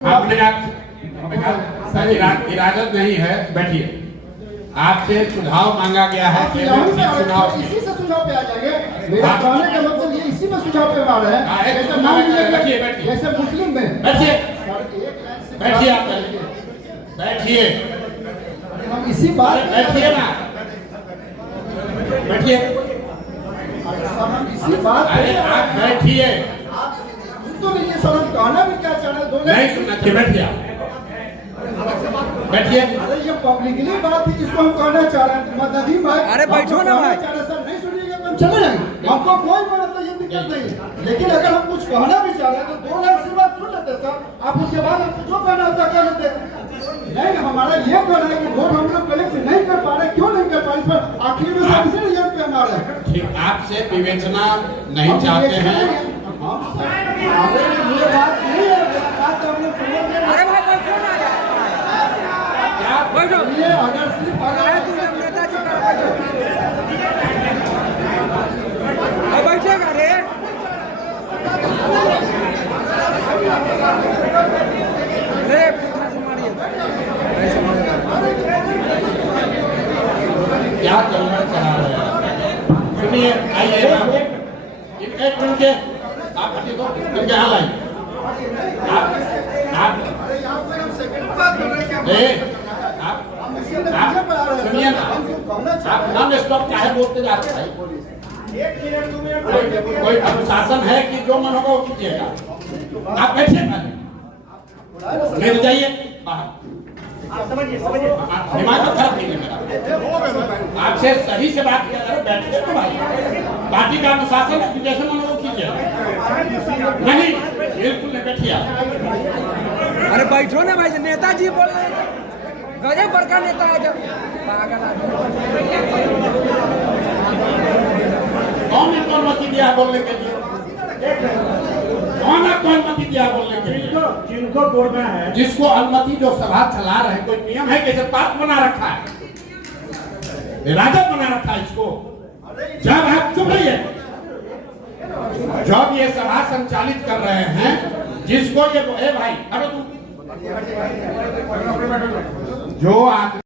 आपने इरादत नहीं है, बैठिए। आपसे सुझाव मांगा गया है। इसी से सुझाव पे आ जाएंगे। मेरा कहने का मतलब ये इसी में सुझाव पे आ रहा है। जैसे मुस्लिम में बैठिए, बैठिए, आप बैठिए, हम इसी बात बैठिए ना, बैठिए, इसी बात आप बैठिए। तो नहीं ये सब कहना भी क्या चाह रहे नहीं सुनना चाहिए, बैठिए, बैठिए। अरे ये पब्लिकली बात है जिसको हम कहना चाह रहे हैं। मददी भाई, अरे बैठो ना भाई। सर नहीं सुनिएगा तो हम चले जाएंगे। हमको कोई मतलब ये दिक्कत नहीं है, लेकिन अगर हम कुछ कहना भी चाह रहे हैं तो 2 लाख से बात सुन लेते सर। आप उसके बाद हमको जो कहना होता कर लेते। नहीं, हमारा ये कहना है कि वोट हम लोग कलेक्ट नहीं कर पा रहे। क्यों नहीं कर पा रहे? इस पर आखिर में सबसे रिजल्ट पे हमारा है। ठीक, आपसे विवेचना नहीं चाहते हैं। ये बात नहीं है, बात तो हम लोग अरे भाई बैठो ना यार, बैठो। ये अगर सिर्फ अरे तू नेताजी कर बैठो, बैठेगा रे। अरे पुत्र से मारिए, क्या चलना चाह रहे हैं? सुनिए, आइए, एक मिनट के आप हटिए, तो इनके यहाँ लाइए। आप सुनिए ना, आप नॉन स्टॉप चाहे बोलते जाते हैं। कोई अनुशासन है कि जो मन होगा वो कीजिएगा। आप बैठिए, नहीं तो जाइए बाहर। दिमाग तो खराब नहीं है मेरा। आपसे सही से बात किया जा रहा है, बैठिए तो भाई। पार्टी का अनुशासन है, जैसे मन हो कीजिए। नहीं, बिल्कुल नहीं, बैठिए। अरे बैठो ना भाई, नेताजी बोल रहे हैं। गजब बड़का नेता है जब पागल आदमी। कौन अनुमति दिया बोलने के लिए? कौन आपको अनुमति दिया बोलने के लिए? जिनको बोलना है, जिसको अनुमति, जो सभा चला रहे, कोई नियम है? कैसे पार्ट बना रखा है, राजद बना रखा है इसको। जब आप चुप रहिए, जब ये सभा संचालित कर रहे हैं, जिसको ये भाई, अरे तू जो आप